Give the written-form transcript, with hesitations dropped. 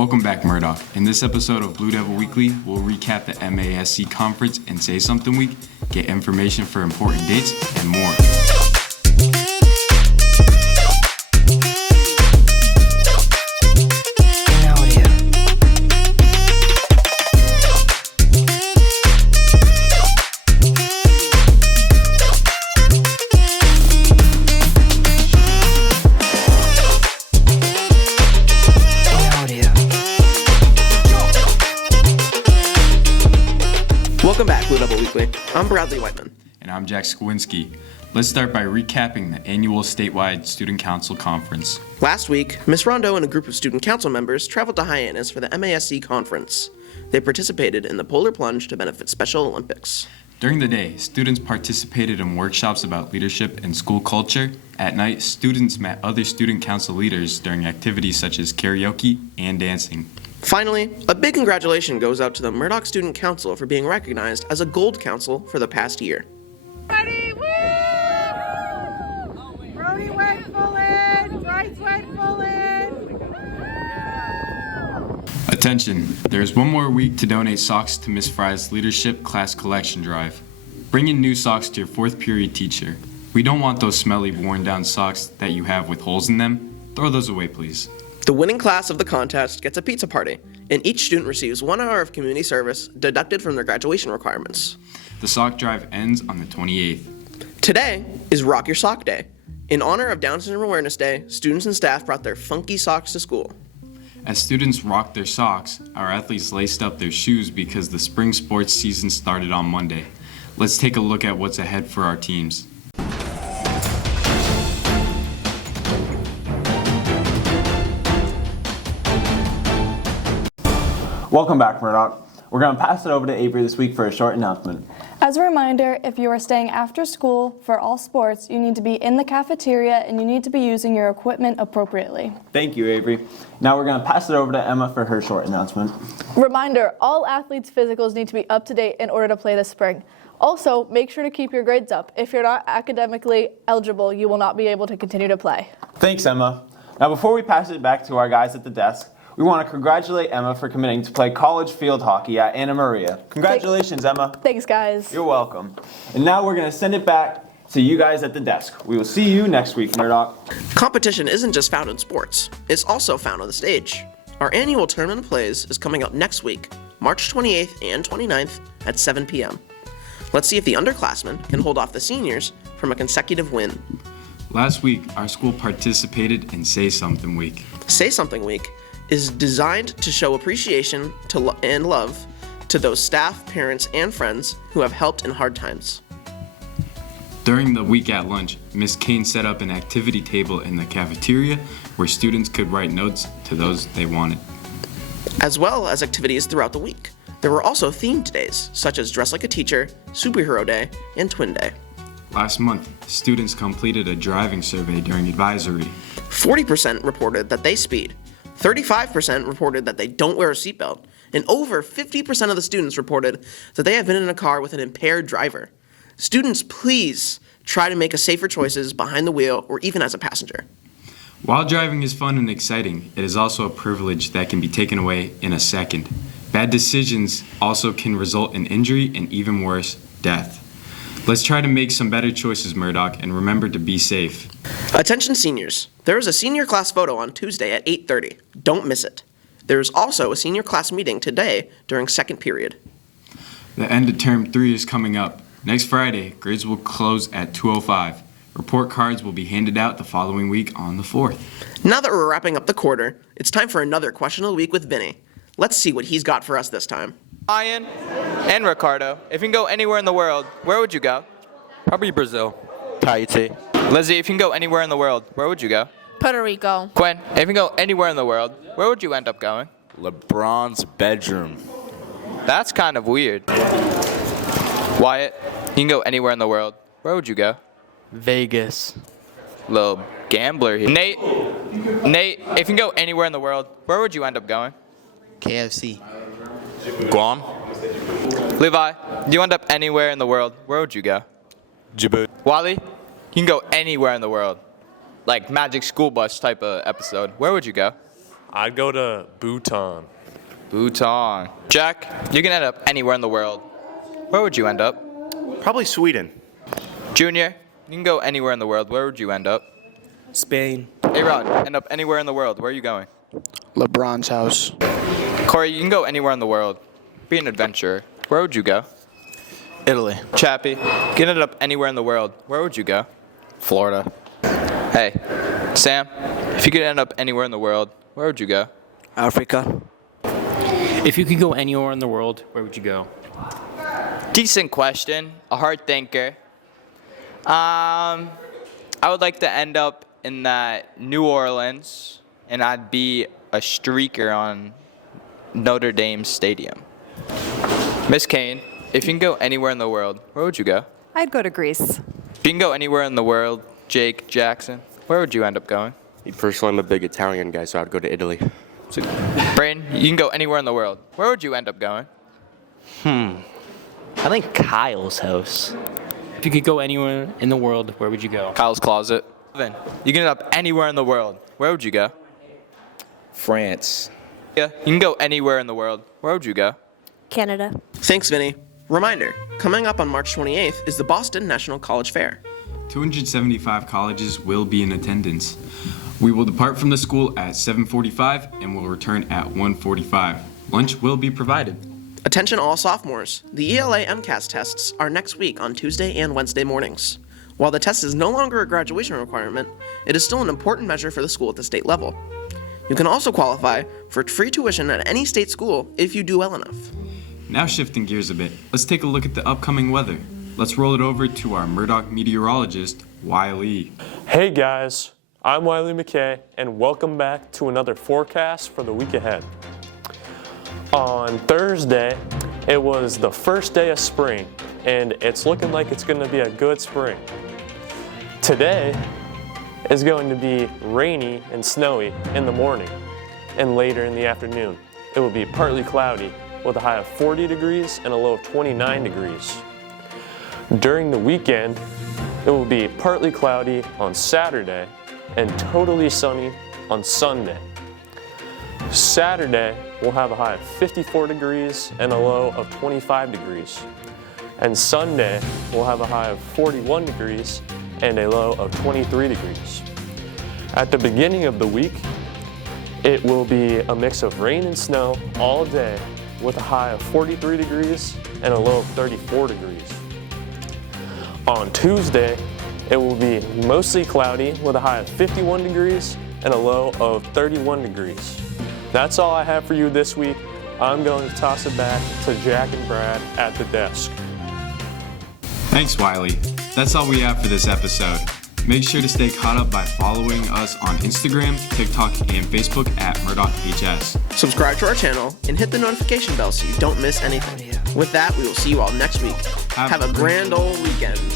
Welcome back, Murdoch. In this episode of Blue Devil Weekly, we'll recap the MASC conference and Say Something Week, get information for important dates, and more. Welcome back, Blue Devil Weekly. I'm Bradley Whiteman. And I'm Jack Skowinski. Let's start by recapping the annual statewide Student Council Conference. Last week, Ms. Rondeau and a group of student council members traveled to Hyannis for the MASC conference. They participated in the Polar Plunge to benefit Special Olympics. During the day, students participated in workshops about leadership and school culture. At night, students met other student council leaders during activities such as karaoke and dancing. Finally, a big congratulations goes out to the Murdoch Student Council for being recognized as a Gold Council for the past year. Ready, woo! Brody went full in, Bryce went full in. Attention, there's one more week to donate socks to Miss Fry's Leadership Class Collection Drive. Bring in new socks to your fourth period teacher. We don't want those smelly, worn down socks that you have with holes in them. Throw those away, please. The winning class of the contest gets a pizza party, and each student receives 1 hour of community service deducted from their graduation requirements. The sock drive ends on the 28th. Today is Rock Your Sock Day. In honor of Down Syndrome Awareness Day, students and staff brought their funky socks to school. As students rocked their socks, our athletes laced up their shoes because the spring sports season started on Monday. Let's take a look at what's ahead for our teams. Welcome back, Murdoch. We're going to pass it over to Avery this week for a short announcement. As a reminder, if you are staying after school for all sports, you need to be in the cafeteria and you need to be using your equipment appropriately. Thank you, Avery. Now we're going to pass it over to Emma for her short announcement. Reminder, all athletes' physicals need to be up to date in order to play this spring. Also, make sure to keep your grades up. If you're not academically eligible, you will not be able to continue to play. Thanks, Emma. Now before we pass it back to our guys at the desk, we want to congratulate Emma for committing to play college field hockey at Anna Maria. Congratulations, Emma. Thanks, guys. You're welcome. And now we're going to send it back to you guys at the desk. We will see you next week, Murdoch. Competition isn't just found in sports, it's also found on the stage. Our annual Tournament of Plays is coming up next week, March 28th and 29th at 7 p.m. Let's see if the underclassmen can hold off the seniors from a consecutive win. Last week, our school participated in Say Something Week. Say Something Week is designed to show appreciation and love to those staff, parents, and friends who have helped in hard times. During the week at lunch, Miss Kane set up an activity table in the cafeteria where students could write notes to those they wanted. As well as activities throughout the week. There were also themed days, such as Dress Like a Teacher, Superhero Day, and Twin Day. Last month, students completed a driving survey during advisory. 40% reported that they speed, 35% reported that they don't wear a seatbelt, and over 50% of the students reported that they have been in a car with an impaired driver. Students, please try to make safer choices behind the wheel or even as a passenger. While driving is fun and exciting, it is also a privilege that can be taken away in a second. Bad decisions also can result in injury and, even worse, death. Let's try to make some better choices, Murdoch, and remember to be safe. Attention seniors, there is a senior class photo on Tuesday at 8:30. Don't miss it. There is also a senior class meeting today during second period. The end of term 3 is coming up. Next Friday, grades will close at 2:05. Report cards will be handed out the following week on the 4th. Now that we're wrapping up the quarter, it's time for another question of the week with Vinny. Let's see what he's got for us this time. Ryan and Ricardo, if you can go anywhere in the world, where would you go? Probably Brazil. Tahiti. Lizzie, if you can go anywhere in the world, where would you go? Puerto Rico. Quinn, if you can go anywhere in the world, where would you end up going? LeBron's bedroom. That's kind of weird. Wyatt, you can go anywhere in the world, where would you go? Vegas. Little gambler here. Nate, if you can go anywhere in the world, where would you end up going? KFC. Guam. Levi, do you end up anywhere in the world, where would you go? Djibouti. Wally, you can go anywhere in the world. Like Magic School Bus type of episode. Where would you go? I'd go to Bhutan. Bhutan. Jack, you can end up anywhere in the world. Where would you end up? Probably Sweden. Junior, you can go anywhere in the world. Where would you end up? Spain. A-Rod, end up anywhere in the world. Where are you going? LeBron's house. Corey, you can go anywhere in the world. Be an adventurer. Where would you go? Italy. Chappie, you can end up anywhere in the world. Where would you go? Florida. Hey, Sam, if you could end up anywhere in the world, where would you go? Africa. If you could go anywhere in the world, where would you go? Decent question. A hard thinker. I would like to end up in that New Orleans, and I'd be a streaker on Notre Dame Stadium. Miss Kane, if you can go anywhere in the world, where would you go? I'd go to Greece. If you can go anywhere in the world, Jake Jackson, where would you end up going? Personally, I'm a big Italian guy, so I'd go to Italy. So, Brain, you can go anywhere in the world. Where would you end up going? I think Kyle's house. If you could go anywhere in the world, where would you go? Kyle's closet. Evan, you can end up anywhere in the world. Where would you go? France. Yeah, you can go anywhere in the world. Where would you go? Canada. Thanks, Vinny. Reminder, coming up on March 28th is the Boston National College Fair. 275 colleges will be in attendance. We will depart from the school at 7:45 and will return at 1:45. Lunch will be provided. Attention all sophomores, the ELA MCAS tests are next week on Tuesday and Wednesday mornings. While the test is no longer a graduation requirement, it is still an important measure for the school at the state level. You can also qualify for free tuition at any state school if you do well enough. Now shifting gears a bit, let's take a look at the upcoming weather. Let's roll it over to our Murdoch meteorologist, Wiley. Hey guys, I'm Wiley McKay, and welcome back to another forecast for the week ahead. On Thursday, it was the first day of spring, and it's looking like it's going to be a good spring. Today is going to be rainy and snowy in the morning, and later in the afternoon, it will be partly cloudy with a high of 40 degrees and a low of 29 degrees. During the weekend, it will be partly cloudy on Saturday and totally sunny on Sunday. Saturday, we'll have a high of 54 degrees and a low of 25 degrees. And Sunday, we'll have a high of 41 degrees and a low of 23 degrees. At the beginning of the week, it will be a mix of rain and snow all day with a high of 43 degrees and a low of 34 degrees. On Tuesday, it will be mostly cloudy with a high of 51 degrees and a low of 31 degrees. That's all I have for you this week. I'm going to toss it back to Jack and Brad at the desk. Thanks, Wiley. That's all we have for this episode. Make sure to stay caught up by following us on Instagram, TikTok, and Facebook at MurdochHS. Subscribe to our channel and hit the notification bell so you don't miss anything. With that, we will see you all next week. Have a grand old weekend.